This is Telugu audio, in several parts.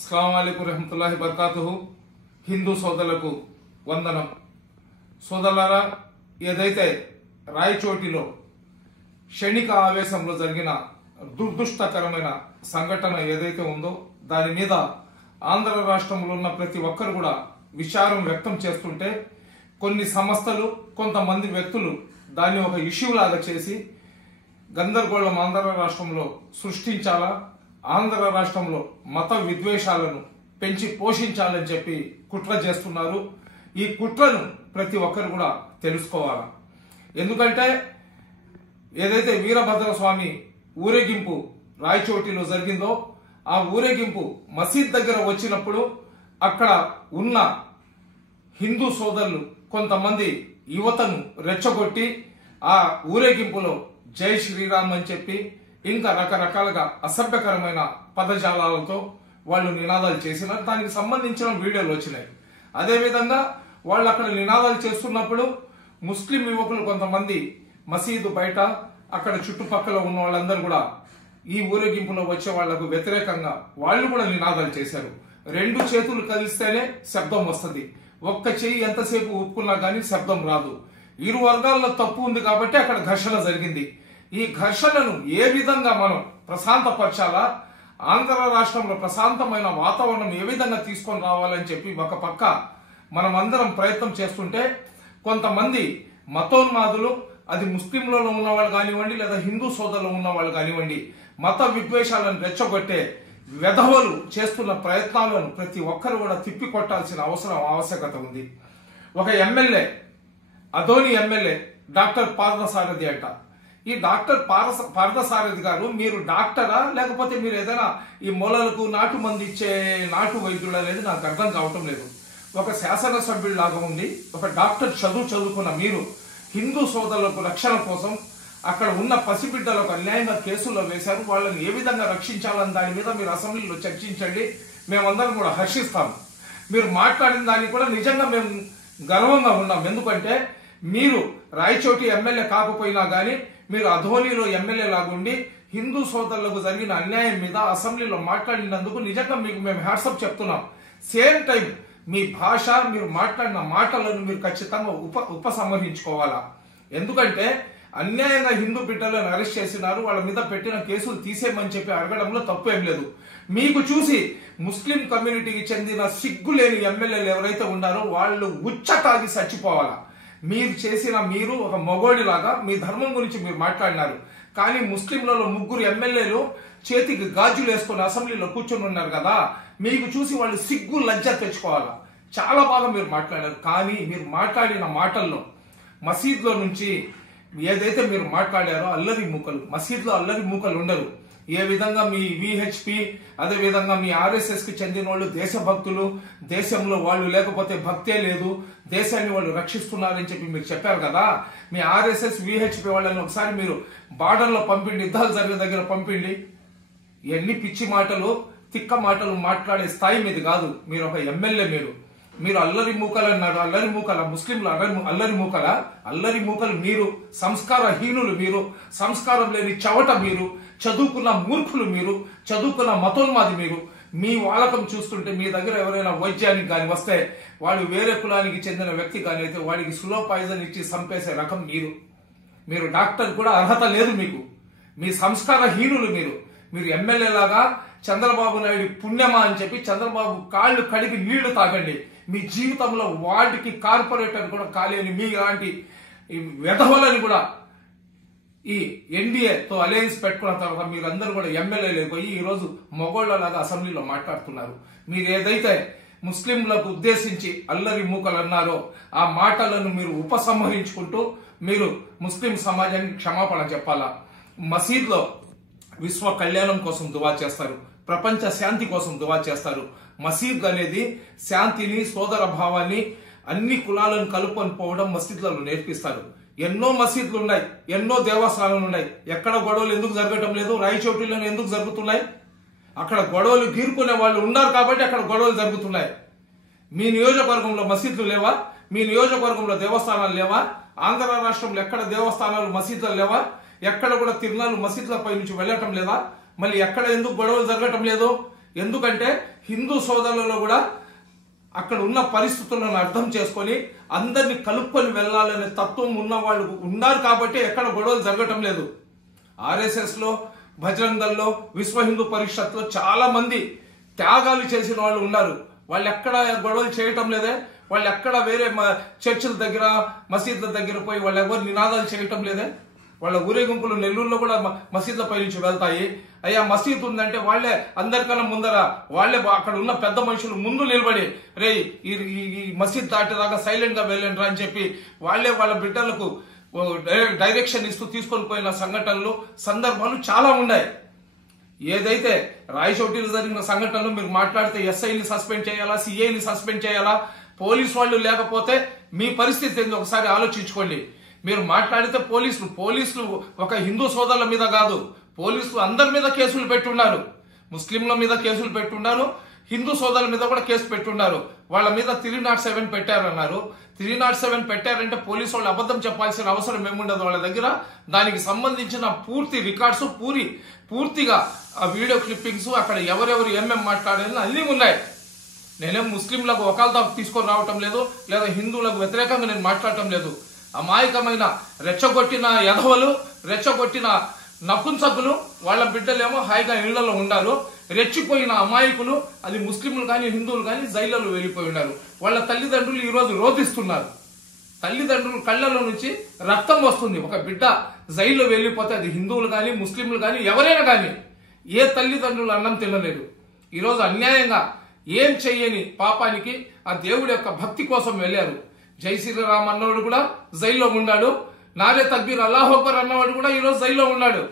అస్సలాము అలైకుం రహమతుల్లాహి బర్కాతుహు. హిందూ సోదరులకు వందనం. సోదరులారా, ఏదైతే రాయచోటిలో క్షణిక ఆవేశంలో జరిగిన దుర్దుష్టకరమైన సంఘటన ఏదైతే ఉందో దాని మీద ఆంధ్ర రాష్ట్రంలో ఉన్న ప్రతి ఒక్కరు కూడా విచారం వ్యక్తం చేస్తుంటే కొన్ని సంస్థలు కొంతమంది వ్యక్తులు దాన్ని ఒక ఇష్యూ లాగా చేసి గందరగోళం ఆంధ్ర రాష్ట్రంలో సృష్టించాలా, ఆంధ్ర రాష్ట్రంలో మత విద్వేషాలను పెంచి పోషించాలని చెప్పి కుట్ర చేస్తున్నారు. ఈ కుట్రను ప్రతి ఒక్కరు కూడా తెలుసుకోవాలా. ఎందుకంటే ఏదైతే వీరభద్ర స్వామి ఊరేగింపు రాయచోటిలో జరిగిందో ఆ ఊరేగింపు మసీద్ దగ్గర వచ్చినప్పుడు అక్కడ ఉన్న హిందూ సోదరులు కొంతమంది యువతను రెచ్చగొట్టి ఆ ఊరేగింపులో జై శ్రీరామ్ అని చెప్పి ఇంకా రకరకాలుగా అసభ్యకరమైన పదజాలాలతో వాళ్ళు నినాదాలు చేసినారు. దానికి సంబంధించిన వీడియోలు వచ్చినాయి. అదేవిధంగా వాళ్ళు అక్కడ నినాదాలు చేస్తున్నప్పుడు ముస్లిం యువకులు కొంతమంది మసీదు బయట అక్కడ చుట్టుపక్కల ఉన్న వాళ్ళందరూ కూడా ఈ ఊరేగింపులో వచ్చే వాళ్లకు వ్యతిరేకంగా వాళ్ళు కూడా నినాదాలు చేశారు. రెండు చేతులు కలిస్తేనే శబ్దం వస్తుంది. ఒక్క చెయ్యి ఎంతసేపు ఊపుకున్నా గానీ శబ్దం రాదు. ఇరు వర్గాల్లో తప్పు ఉంది కాబట్టి అక్కడ ఘర్షణ జరిగింది. ఈ ఘర్షణను ఏ విధంగా మనం ప్రశాంతపరచాలా, ఆంధ్ర రాష్ట్రంలో ప్రశాంతమైన వాతావరణం ఏ విధంగా తీసుకొని రావాలని చెప్పి ఒక పక్క మనం అందరం ప్రయత్నం చేస్తుంటే కొంతమంది మతోన్మాదులు, అది ముస్లింలలో ఉన్న వాళ్ళు కానివ్వండి లేదా హిందూ సోదరులు ఉన్న వాళ్ళు కానివ్వండి, మత విద్వేషాలను రెచ్చగొట్టే వెధవలు చేస్తున్న ప్రయత్నాలను ప్రతి ఒక్కరు కూడా తిప్పికొట్టాల్సిన ఆవశ్యకత ఉంది. ఒక MLA, Adoni MLA doctor Parthasarathy అంట. ఈ డాక్టర్ పార్థసారథి గారు, మీరు డాక్టరా లేకపోతే మీరు ఏదైనా ఈ మూలలకు నాటు మంది ఇచ్చే నాటు వైద్యుడు అనేది నాకు అర్థం కావటం లేదు. ఒక శాసనసభ్యుడు లాగా ఉండి ఒక డాక్టర్ చదువుకున్న మీరు హిందూ సోదరులకు రక్షణ కోసం అక్కడ ఉన్న పసిబిడ్డలకు అన్యాయంగా కేసుల్లో వేశారు. వాళ్ళని ఏ విధంగా రక్షించాలని దాని మీద మీరు అసెంబ్లీలో చర్చించండి. మేమందరం కూడా హర్షిస్తాము. మీరు మాట్లాడిన దానికి కూడా నిజంగా మేము గర్వంగా ఉన్నాం. ఎందుకంటే మీరు రాయచోటి ఎమ్మెల్యే కాకపోయినా గానీ మీరు అధోనిలో ఎమ్మెల్యే లాగుండి హిందూ సోదరులకు జరిగిన అన్యాయం మీద అసెంబ్లీలో మాట్లాడినందుకు నిజంగా మీకు మేము హ్యాట్సప్ చెప్తున్నాం. సేమ్ టైం మీ భాష, మీరు మాట్లాడిన మాటలను మీరు ఖచ్చితంగా ఉపసంహరించుకోవాలా. ఎందుకంటే అన్యాయంగా హిందూ బిడ్డలను అరెస్ట్ చేసినారు, వాళ్ళ మీద పెట్టిన కేసులు తీసేయమని చెప్పి అడగడంలో తప్పు ఏం లేదు. మీకు చూసి ముస్లిం కమ్యూనిటీకి చెందిన సిగ్గులేని ఎమ్మెల్యేలు ఎవరైతే ఉన్నారో వాళ్ళు ఉచ్చతాగి చచ్చిపోవాలా. మీరు ఒక మొగోడిలాగా మీ ధర్మం గురించి మీరు మాట్లాడినారు. కానీ ముస్లింలలో 3 ఎమ్మెల్యేలు చేతికి గాజులు వేసుకుని అసెంబ్లీలో కూర్చొని ఉన్నారు కదా, మీకు చూసి వాళ్ళు సిగ్గు లజ్జ తెచ్చుకోవాలా. చాలా బాగా మీరు మాట్లాడారు. కానీ మీరు మాట్లాడిన మాటల్లో మసీద్లో నుంచి ఏదైతే మీరు మాట్లాడారో అల్లరి మూకలు, మసీద్లో అల్లరి మూకలు ఉండరు. ఏ విధంగా మీ విహెచ్పి, అదే విధంగా మీ ఆర్ఎస్ఎస్ కి చెందిన వాళ్ళు దేశభక్తులు, దేశంలో వాళ్ళు లేకపోతే భక్తే లేదు, దేశాన్ని వాళ్ళు రక్షిస్తున్నారని చెప్పి మీరు చెప్పారు కదా. మీ ఆర్ఎస్ఎస్ విహెచ్పి వాళ్ళని ఒకసారి మీరు బార్డర్లో పంపిండి, యుద్ధాలు జరిగే దగ్గర పంపిండి. ఎన్ని పిచ్చి మాటలు, తిక్క మాటలు మాట్లాడే స్థాయి మీది కాదు. మీరు ఒక ఎమ్మెల్యే, మీరు అల్లరి మూకలు అన్నారు. అల్లరి మూకల ముస్లింలు అల్లరి మూకలు మీరు, సంస్కారహీనులు మీరు, సంస్కారం లేని చవట మీరు, చదువుకున్న మూర్ఖులు మీరు, చదువుకున్న మతోన్మాది మీరు. మీ వాలకం చూస్తుంటే మీ దగ్గర ఎవరైనా వైద్యానికి కానీ వస్తే వాడు వేరే కులానికి చెందిన వ్యక్తి కానీ అయితే వాడికి స్లో పాయిజన్ ఇచ్చి చంపేసే రకం మీరు డాక్టర్ కూడా అర్హత లేదు మీకు. మీ సంస్కారహీనులు మీరు ఎమ్మెల్యే లాగా చంద్రబాబు నాయుడు పుణ్యమా అని చెప్పి చంద్రబాబు కాళ్ళు కడిగి నీళ్లు తాగండి. మీ జీవితంలో వార్డుకి కార్పొరేటర్ కూడా కాలేని మీ లాంటి వెధవలని కూడా ఈ ఎన్డీఏతో అలయన్స్ పెట్టుకున్న తర్వాత మీరందరూ కూడా ఎమ్మెల్యేలు పోయి ఈ రోజు మొగోళ్లలాగా అసెంబ్లీలో మాట్లాడుతున్నారు. మీరు ఏదైతే ముస్లింలకు ఉద్దేశించి అల్లరి మూకలు అన్నారో ఆ మాటలను మీరు ఉపసంహరించుకుంటూ మీరు ముస్లిం సమాజానికి క్షమాపణ చెప్పాలా. మసీద్లో విశ్వ కళ్యాణం కోసం దువా చేస్తారు, ప్రపంచ శాంతి కోసం దువా చేస్తారు. మసీద్ అనేది శాంతిని, సోదర భావాన్ని, అన్ని కులాలను కలుపుకొని పోవడం మసీద్లలో నేర్పిస్తారు. ఎన్నో మసీద్లు ఉన్నాయి, ఎన్నో దేవస్థానాలు ఉన్నాయి. ఎక్కడ గొడవలు ఎందుకు జరగటం లేదు? రాయచోటిలో ఎందుకు జరుగుతున్నాయి? అక్కడ గొడవలు గీరుకునే వాళ్ళు ఉన్నారు కాబట్టి అక్కడ గొడవలు జరుగుతున్నాయి. మీ నియోజకవర్గంలో మసీద్లు లేవా? మీ నియోజకవర్గంలో దేవస్థానాలు లేవా? ఆంధ్ర రాష్ట్రంలో ఎక్కడ దేవస్థానాలు, మసీద్లు లేవా? ఎక్కడ కూడా తిరునాళ్ళు మసీద్లపై నుంచి వెళ్ళటం లేదా? మళ్ళీ ఎక్కడ ఎందుకు గొడవలు జరగటం లేదు? ఎందుకంటే హిందూ సోదరులలో కూడా అక్కడ ఉన్న పరిస్థితులను అర్థం చేసుకొని అందరినీ కలుపుకొని వెళ్ళాలనే తత్వం ఉన్న వాళ్ళు ఉన్నారు కాబట్టి ఎక్కడ గొడవలు జరగటం లేదు. ఆర్ఎస్ఎస్ లో, బజరంగ్ దళ్ లో, విశ్వ హిందూ పరిషత్ లో చాలా మంది త్యాగాలు చేసిన వాళ్ళు ఉన్నారు. వాళ్ళు ఎక్కడ గొడవలు చేయటం లేదే, వాళ్ళు ఎక్కడ వేరే చర్చిల దగ్గర, మసీదుల దగ్గర పోయి వాళ్ళు ఎవరు నినాదాలు చేయటం లేదే. వాళ్ళ ఊరేగింపులు నెల్లూరులో కూడా మసీదుల పై నుంచి వెళ్తాయి. అయ్యా మసీద్ ఉందంటే వాళ్ళే అందరికన్నా ముందర వాళ్ళే అక్కడ ఉన్న పెద్ద మనుషులు ముందు నిలబడి రే ఈ మసీద్ దాటేదాకా సైలెంట్ గా వెళ్ళండి అని చెప్పి వాళ్ళే వాళ్ళ బిడ్డలకు డైరెక్షన్ ఇస్తూ తీసుకొని పోయిన సంఘటనలు, సందర్భాలు చాలా ఉన్నాయి. ఏదైతే రాయచోటిలో జరిగిన సంఘటనలు మీరు మాట్లాడితే ఎస్ఐని సస్పెండ్ చేయాలా, సిఐని సస్పెండ్ చేయాలా, పోలీసు వాళ్ళు లేకపోతే మీ పరిస్థితి ఏంది ఒకసారి ఆలోచించుకోండి. మీరు మాట్లాడితే పోలీసులు ఒక హిందూ సోదరుల మీద కాదు, పోలీసులు అందరి మీద కేసులు పెట్టున్నారు. ముస్లింల మీద కేసులు పెట్టున్నారు, హిందూ సోదరుల మీద కూడా కేసు పెట్టున్నారు. వాళ్ళ మీద 307 పెట్టారన్నారు. 307 పెట్టారంటే పోలీసు వాళ్ళు అబద్ధం చెప్పాల్సిన అవసరం ఏముండదు వాళ్ళ దగ్గర. దానికి సంబంధించిన పూర్తి రికార్డ్స్, పూర్తిగా ఆ వీడియో క్లిప్పింగ్స్, అక్కడ ఎవరెవరు ఏమేమి మాట్లాడారని అన్నీ ఉన్నాయి. నేనేం ముస్లింలకు ఒకళ్ళతో తీసుకొని రావటం లేదు, లేదా హిందువులకు వ్యతిరేకంగా నేను మాట్లాడటం లేదు. అమాయకమైన రెచ్చగొట్టిన యధవలు, రెచ్చగొట్టిన నపుంసకులు, వాళ్ళ బిడ్డలేమో హాయిగా ఇళ్లలో ఉన్నారు. రెచ్చిపోయిన అమాయకులు, అది ముస్లింలు కానీ హిందువులు కానీ జైళ్లలో వెళ్ళిపోయి ఉన్నారు. వాళ్ళ తల్లిదండ్రులు ఈ రోజు రోధిస్తున్నారు. తల్లిదండ్రుల కళ్ళలో నుంచి రక్తం వస్తుంది. ఒక బిడ్డ జైల్లో వెళ్ళిపోతే అది హిందువులు కానీ ముస్లింలు కానీ ఎవరైనా కానీ ఏ తల్లిదండ్రులు అన్నం తినలేదు. ఈరోజు అన్యాయంగా ఏం చెయ్యని పాపానికి ఆ దేవుడి యొక్క భక్తి కోసం వెళ్ళారు. జై శ్రీరామ్ అన్నవాడు కూడా జైల్లో ఉన్నాడు. నారే తక్బీర్ అల్లాహు అక్బర్ అన్నవాడు కూడా ఈరోజు జైల్లో ఉన్నాడు.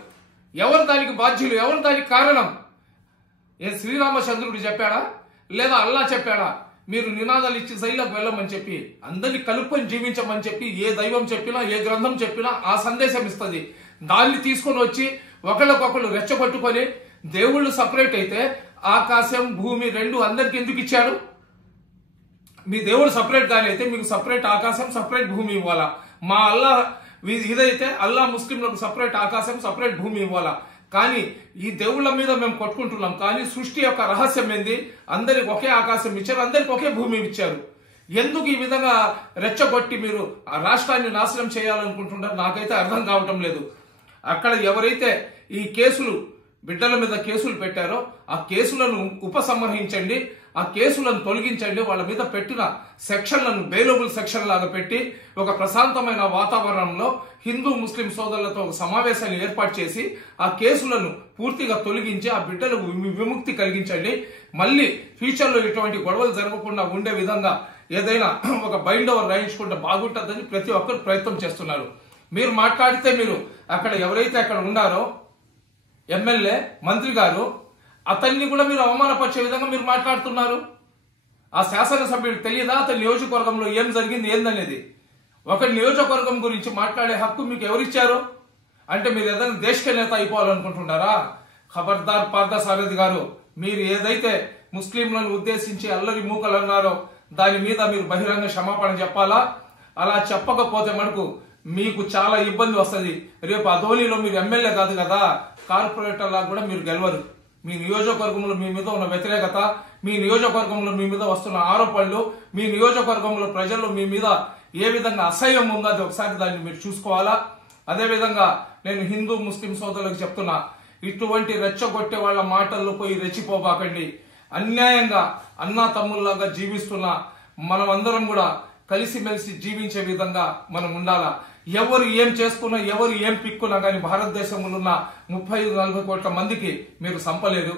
ఎవరు దానికి బాధ్యులు? ఎవరు దానికి కారణం? ఏ శ్రీరామచంద్రుడు చెప్పాడా, లేదా అల్లా చెప్పాడా మీరు నినాదాలు ఇచ్చి జైల్లోకి వెళ్ళమని చెప్పి, అందరినీ కలుపుకొని జీవించమని చెప్పి ఏ దైవం చెప్పినా, ఏ గ్రంథం చెప్పినా ఆ సందేశం ఇస్తుంది. దాన్ని తీసుకొని వచ్చి ఒకళ్ళకొకళ్ళు రెచ్చగొట్టుకొని దేవుళ్ళు సపరేట్ అయితే ఆకాశం భూమి రెండు అందరికి ఎందుకు ఇచ్చాడు? మీ దేవుడు సపరేట్ గానే అయితే మీకు సపరేట్ ఆకాశం, సపరేట్ భూమి ఇవ్వాలా? మా అల్లా ఇదైతే అల్లా ముస్లింలకు సపరేట్ ఆకాశం, సపరేట్ భూమి ఇవ్వాలా? కానీ ఈ దేవుళ్ళ మీద మేము కొట్టుకుంటున్నాం. కానీ సృష్టి యొక్క రహస్యం ఏంది? అందరికి ఒకే ఆకాశం ఇచ్చారు, అందరికి ఒకే భూమి ఇచ్చారు. ఎందుకు ఈ విధంగా రెచ్చగొట్టి మీరు ఆ రాష్ట్రాన్ని నాశనం చేయాలనుకుంటున్నారు? నాకైతే అర్థం కావటం లేదు. అక్కడ ఎవరైతే ఈ కేసులు, బిడ్డల మీద కేసులు పెట్టారో ఆ కేసులను ఉపసంహరించండి, ఆ కేసులను తొలగించండి. వాళ్ళ మీద పెట్టిన సెక్షన్లను బెయిలబుల్ సెక్షన్ లాగా పెట్టి ఒక ప్రశాంతమైన వాతావరణంలో హిందూ ముస్లిం సోదరులతో ఒక సమావేశాన్ని ఏర్పాటు చేసి ఆ కేసులను పూర్తిగా తొలగించి ఆ బిడ్డలకు విముక్తి కలిగించండి. మళ్ళీ ఫ్యూచర్ లో ఇటువంటి గొడవలు జరగకుండా ఉండే విధంగా ఏదైనా ఒక బైండ్ ఓవర్ రాయించుకుంటే బాగుంటుందని ప్రతి ఒక్కరు ప్రయత్నం చేస్తున్నారు. మీరు మాట్లాడితే మీరు అక్కడ ఎవరైతే అక్కడ ఉన్నారో ఎమ్మెల్యే, మంత్రి గారు, అతన్ని కూడా మీరు అవమానపరిచే విధంగా మీరు మాట్లాడుతున్నారు. ఆ శాసనసభ్యుడికి తెలియదా అతని నియోజకవర్గంలో ఏం జరిగింది ఏందనేది? ఒక నియోజకవర్గం గురించి మాట్లాడే హక్కు మీకు ఎవరిచ్చారు? అంటే మీరు ఏదైనా దేశక నేత అయిపోవాలనుకుంటున్నారా? ఖబర్దార్ పార్థసారథి గారు, మీరు ఏదైతే ముస్లింలను ఉద్దేశించి అల్లరి మూకలు అన్నారో దాని మీద మీరు బహిరంగ క్షమాపణ చెప్పాలా. అలా చెప్పకపోతే మనకు మీకు చాలా ఇబ్బంది వస్తుంది. రేపు అధోనిలో మీరు ఎమ్మెల్యే కాదు కదా, కార్పొరేటర్ లాగా కూడా మీరు గెలవరు. మీ నియోజకవర్గంలో మీ మీద ఉన్న వ్యతిరేకత, మీ నియోజకవర్గంలో మీ మీద వస్తున్న ఆరోపణలు, మీ నియోజకవర్గంలో ప్రజల్లో మీ మీద ఏ విధంగా అసహ్యం ఉందో అది ఒకసారి దాన్ని మీరు చూసుకోవాలా. అదేవిధంగా నేను హిందూ ముస్లిం సోదరులకు చెప్తున్నా, ఇటువంటి రెచ్చగొట్టే వాళ్ళ మాటల్లో పోయి రెచ్చిపోబాకండి. అన్యాయంగా అన్నా తమ్ముళ్లాగా జీవిస్తున్న మనం అందరం కూడా కలిసిమెలిసి జీవించే విధంగా మనం ఉండాలా. ఎవరు ఏం చేసుకున్నా, ఎవరు ఏం పిక్కున్నా కానీ భారతదేశంలో ఉన్న 35-40 కోట్ల మందికి మీరు సంపలేదు.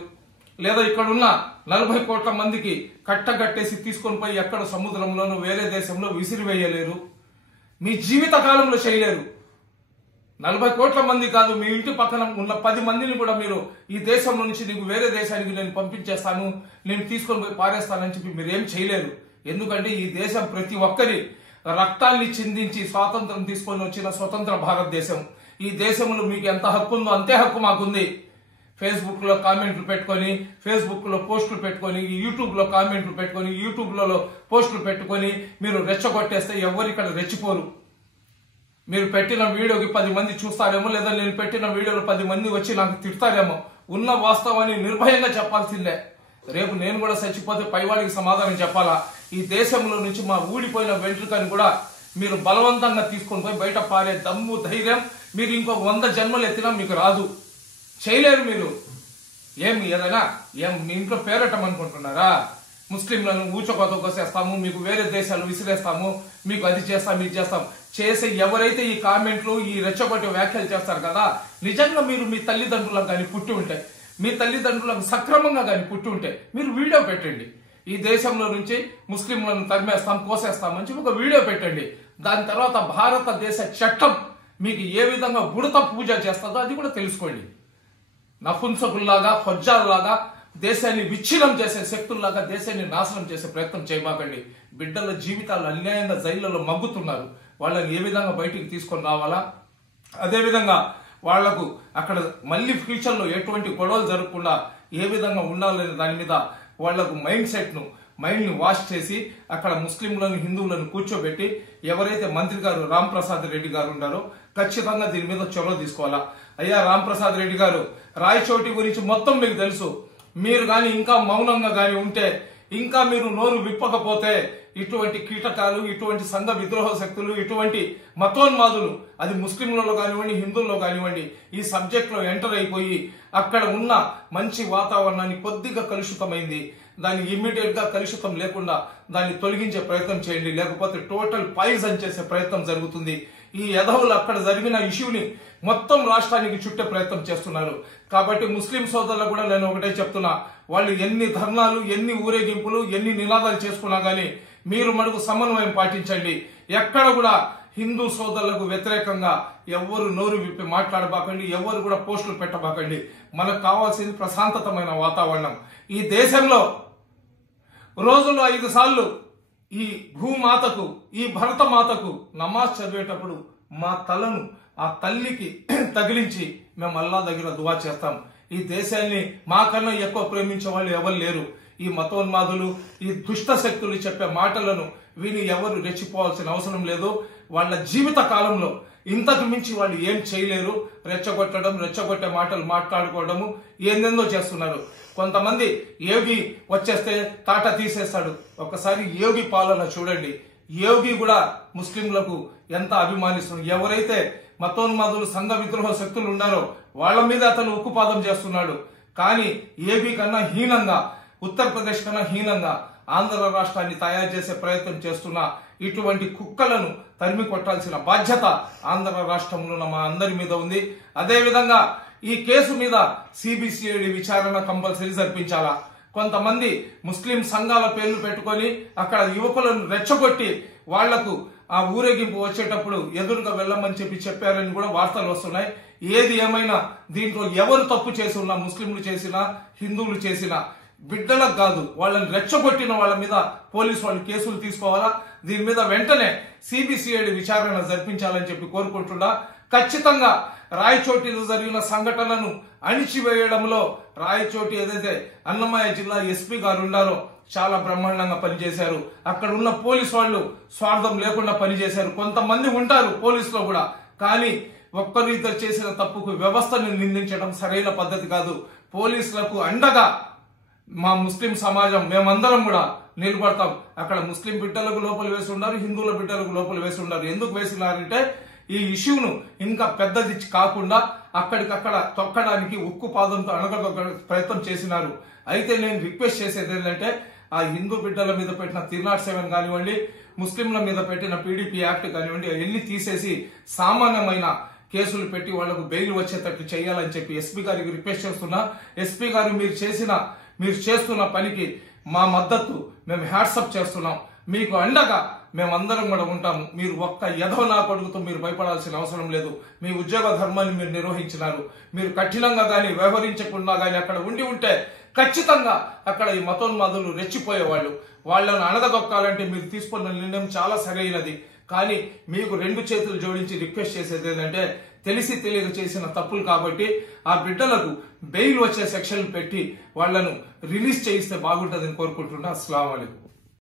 లేదా ఇక్కడున్న 40 కోట్ల మందికి కట్టగట్టేసి తీసుకొని పోయి ఎక్కడ సముద్రంలోనూ వేరే దేశంలో విసిరివేయలేరు. మీ జీవిత కాలంలో చేయలేరు. 40 కోట్ల మంది కాదు, మీ ఇంటి పక్కన ఉన్న 10 మందిని కూడా మీరు ఈ దేశం నుంచి నీకు వేరే దేశానికి నేను పంపించేస్తాను, నేను తీసుకొని పోయి పారేస్తానని చెప్పి మీరు ఏం చేయలేరు. ఎందుకంటే ఈ దేశం ప్రతి ఒక్కరి రక్తాన్ని చిందించి స్వాతంత్రం తీసుకొని వచ్చిన స్వతంత్ర భారతదేశం. ఈ దేశంలో మీకు ఎంత హక్కు ఉందో అంతే హక్కు మాకుంది. ఫేస్బుక్ లో కామెంట్లు పెట్టుకొని, ఫేస్బుక్ లో పోస్టులు పెట్టుకొని, యూట్యూబ్ లో కామెంట్లు పెట్టుకొని, యూట్యూబ్ లో పోస్టులు పెట్టుకొని మీరు రెచ్చగొట్టేస్తే ఎవరు ఇక్కడ రెచ్చిపోరు. మీరు పెట్టిన వీడియోకి 10 మంది చూస్తారేమో, లేదా నేను పెట్టిన వీడియోలో 10 మంది వచ్చి నాకు తిడతారేమో. ఉన్న వాస్తవాన్ని నిర్భయంగా చెప్పాల్సిందే. రేపు నేను కూడా చచ్చిపోతే పైవాడికి సమాధానం చెప్పాలా? ఈ దేశంలో నుంచి మా ఊడిపోయిన వెంట్రుకని కూడా మీరు బలవంతంగా తీసుకొని పోయి బయట పారే దమ్ము ధైర్యం మీరు ఇంకో 100 జన్మలు ఎత్తినా మీకు రాదు, చేయలేరు మీరు. ఏదైనా మీ ఇంట్లో పేరటం అనుకుంటున్నారా? ముస్లింలను ఊచకోత కోసేస్తాము, మీకు వేరే దేశాలు విసిరేస్తాము, మీకు అది చేస్తాం ఇది చేస్తాం చేసే ఎవరైతే ఈ కామెంట్లు ఈ రెచ్చగొట్టే వ్యాఖ్యలు చేస్తారు కదా, నిజంగా మీరు మీ తల్లిదండ్రులకు కానీ పుట్టి ఉంటే, మీ తల్లిదండ్రులకు సక్రమంగా కానీ పుట్టి ఉంటే మీరు వీడియో పెట్టండి. ఈ దేశంలో నుంచి ముస్లింలను తరిమేస్తాం కోసేస్తామని చెప్పి ఒక వీడియో పెట్టండి. దాని తర్వాత భారతదేశ చట్టం మీకు ఏ విధంగా ఉడత పూజ చేస్తుందో అది కూడా తెలుసుకోండి. నపుంసకుల్లాగా హొజ్జాల్లాగా దేశాన్ని విచ్ఛిన్నం చేసే శక్తుల్లాగా దేశాన్ని నాశనం చేసే ప్రయత్నం చేయబాకండి. బిడ్డల జీవితాలు అన్యాయంగా జైళ్లలో మగ్గుతున్నారు, వాళ్ళని ఏ విధంగా బయటికి తీసుకొని రావాలా, అదేవిధంగా వాళ్లకు అక్కడ మళ్ళీ ఫ్యూచర్ లో ఎటువంటి గొడవలు జరగకుండా ఏ విధంగా ఉండాలనే దాని మీద వాళ్లకు మైండ్ ని వాష్ చేసి అక్కడ ముస్లింలను హిందువులను కూర్చోబెట్టి ఎవరైతే మంత్రి గారు రాంప్రసాద్ రెడ్డి గారు ఉన్నారో ఖచ్చితంగా దీని మీద చొరవ తీసుకోవాలా. అయ్యా రాంప్రసాద్ రెడ్డి గారు, రాయచోటి గురించి మొత్తం మీకు తెలుసు. మీరు గాని ఇంకా మౌనంగా గాని ఉంటే, ఇంకా మీరు నోరు విప్పకపోతే ఇటువంటి కీటకాలు, ఇటువంటి సంఘ విద్రోహ శక్తులు, ఇటువంటి మతోన్మాదులు, అది ముస్లింలలో కానివ్వండి హిందువుల్లో కానివ్వండి, ఈ సబ్జెక్ట్ లో ఎంటర్ అయిపోయి అక్కడ ఉన్న మంచి వాతావరణాన్ని కొద్దిగా కలుషితమైంది, దాన్ని ఇమ్మీడియట్ గా కలుషితం లేకుండా దాన్ని తొలగించే ప్రయత్నం చేయండి, లేకపోతే టోటల్ పాయిజన్ చేసే ప్రయత్నం జరుగుతుంది. ఈ యదవులు అక్కడ జరిగిన ఇష్యూని మొత్తం రాష్ట్రానికి చుట్టే ప్రయత్నం చేస్తున్నారు. కాబట్టి ముస్లిం సోదరులకు కూడా నేను ఒకటే చెప్తున్నా, వాళ్ళు ఎన్ని ధర్నాలు, ఎన్ని ఊరేగింపులు, ఎన్ని నినాదాలు చేసుకున్నా గానీ మీరు మడుగు సమన్వయం పాటించండి. ఎక్కడ కూడా హిందూ సోదరులకు వ్యతిరేకంగా ఎవ్వరు నోరు విప్పి మాట్లాడబాకండి, ఎవ్వరు కూడా పోస్టులు పెట్టబాకండి. మనకు కావాల్సింది ప్రశాంతతమైన వాతావరణం. ఈ దేశంలో రోజులో 5 సార్లు ఈ భూమాతకు, ఈ భరత మాతకు నమాజ్ చదివేటప్పుడు మా తలను ఆ తల్లికి తగిలించి మేము అల్లా దగ్గర దువా చేస్తాం. ఈ దేశాన్ని మాకన్నా ఎక్కువ ప్రేమించే వాళ్ళు ఎవరు లేరు. ఈ మతోన్మాదులు, ఈ దుష్ట శక్తులు చెప్పే మాటలను విని ఎవరు రెచ్చిపోవాల్సిన అవసరం లేదు. వాళ్ళ జీవిత కాలంలో ఇంతకు మించి వాళ్ళు ఏం చేయలేరు. రెచ్చగొట్టే మాటలు మాట్లాడుకోవడము ఏందేందో చేస్తున్నారు. కొంతమంది యోగి వచ్చేస్తే తాట తీసేస్తాడు. ఒకసారి యోగి పాలన చూడండి. యోగి కూడా ముస్లింలకు ఎంత అభిమానిస్తున్నాడు. ఎవరైతే మతోన్మాదులు, సంఘ విద్రోహ శక్తులు ఉన్నారో వాళ్ళ మీద అతను ఉక్కుపాదం చేస్తున్నాడు. కానీ ఏపీ కన్నా హీనంగా, ఉత్తరప్రదేశ్ కన్నా హీనంగా ఆంధ్ర రాష్ట్రాన్ని తయారు చేసే ప్రయత్నం చేస్తున్న ఇటువంటి కుక్కలను తరిమి కొట్టాల్సిన బాధ్యత ఆంధ్ర రాష్ట్రంలో ఉన్న మా అందరి మీద ఉంది. అదేవిధంగా ఈ కేసు మీద సిబిసిఐడి విచారణ కంపల్సరీ జరిపించాలా. కొంతమంది ముస్లిం సంఘాల పేర్లు పెట్టుకొని అక్కడ యువకులను రెచ్చగొట్టి వాళ్లకు ఆ ఊరేగింపు వచ్చేటప్పుడు ఎదురుగా వెళ్ళమని చెప్పారని కూడా వార్తలు వస్తున్నాయి. ఏది ఏమైనా దీంట్లో ఎవరు తప్పు చేసి ఉన్నా, ముస్లింలు చేసినా హిందువులు చేసినా బిడ్డలకు కాదు, వాళ్ళని రెచ్చగొట్టిన వాళ్ళ మీద పోలీసు వాళ్ళు కేసులు తీసుకోవాలా. దీని మీద వెంటనే సిబిసిఐడి విచారణ జరిపించాలని చెప్పి కోరుకుంటున్నా. ఖచ్చితంగా రాయచోటిలో జరిగిన సంఘటనను అణిచివేయడంలో రాయచోటి ఏదైతే అన్నమయ్య జిల్లా ఎస్పీ గారు ఉన్నారో చాలా బ్రహ్మాండంగా పనిచేశారు. అక్కడ ఉన్న పోలీసు వాళ్ళు స్వార్థం లేకుండా పనిచేశారు. కొంతమంది ఉంటారు పోలీసులో కూడా, కానీ ఒక్కరిద్దరు చేసిన తప్పుకు వ్యవస్థను నిందించడం సరైన పద్ధతి కాదు. పోలీసులకు అండగా మా ముస్లిం సమాజం మేమందరం కూడా నిలబడతాం. అక్కడ ముస్లిం బిడ్డలకు లోపల వేసి ఉన్నారు, హిందువుల బిడ్డలకు లోపల వేసి ఉన్నారు. ఎందుకు వేసినారంటే ఈ ఇష్యూను ఇంకా పెద్దది కాకుండా అక్కడికక్కడ తొక్కడానికి ఉక్కుపాదంతో అణగదొక్క ప్రయత్నం చేసినారు. అయితే నేను రిక్వెస్ట్ చేసేది ఏంటంటే ఆ హిందూ బిడ్డల మీద పెట్టిన 307 కానివ్వండి, ముస్లింల మీద పెట్టిన PDP యాక్ట్ కానివ్వండి, అవన్నీ తీసేసి సామాన్యమైన కేసులు పెట్టి వాళ్లకు బెయిల్ వచ్చేటట్టు చేయాలని చెప్పి ఎస్పీ గారికి రిక్వెస్ట్ చేస్తున్నా. ఎస్పీ గారు మీరు చేస్తున్న పనికి మా మద్దతు మేము హ్యాట్సప్ చేస్తున్నాం. మీకు అండగా మేమందరం కూడా ఉంటాము. మీరు ఒక్క ఎదవ నా కొడుకుతో మీరు భయపడాల్సిన అవసరం లేదు. మీ ఉద్యోగ ధర్మాన్ని మీరు నిర్వహించినారు. మీరు కఠినంగా గాని వ్యవహరించకుండా గాని అక్కడ ఉంటే ఖచ్చితంగా అక్కడ ఈ మతోన్మాదులు రెచ్చిపోయేవాళ్ళు. వాళ్ళను అణగదొక్కాలంటే మీరు తీసుకున్న నిర్ణయం చాలా సరైనది. కానీ మీకు 2 చేతులు జోడించి రిక్వెస్ట్ చేసేది ఏంటంటే తెలిసి తెలియక చేసిన తప్పులు కాబట్టి ఆ బిడ్డలకు బెయిల్ వచ్చే సెక్షన్లు పెట్టి వాళ్లను రిలీజ్ చేయిస్తే బాగుంటుందని కోరుకుంటున్నా. అస్సలాము అలైకుం.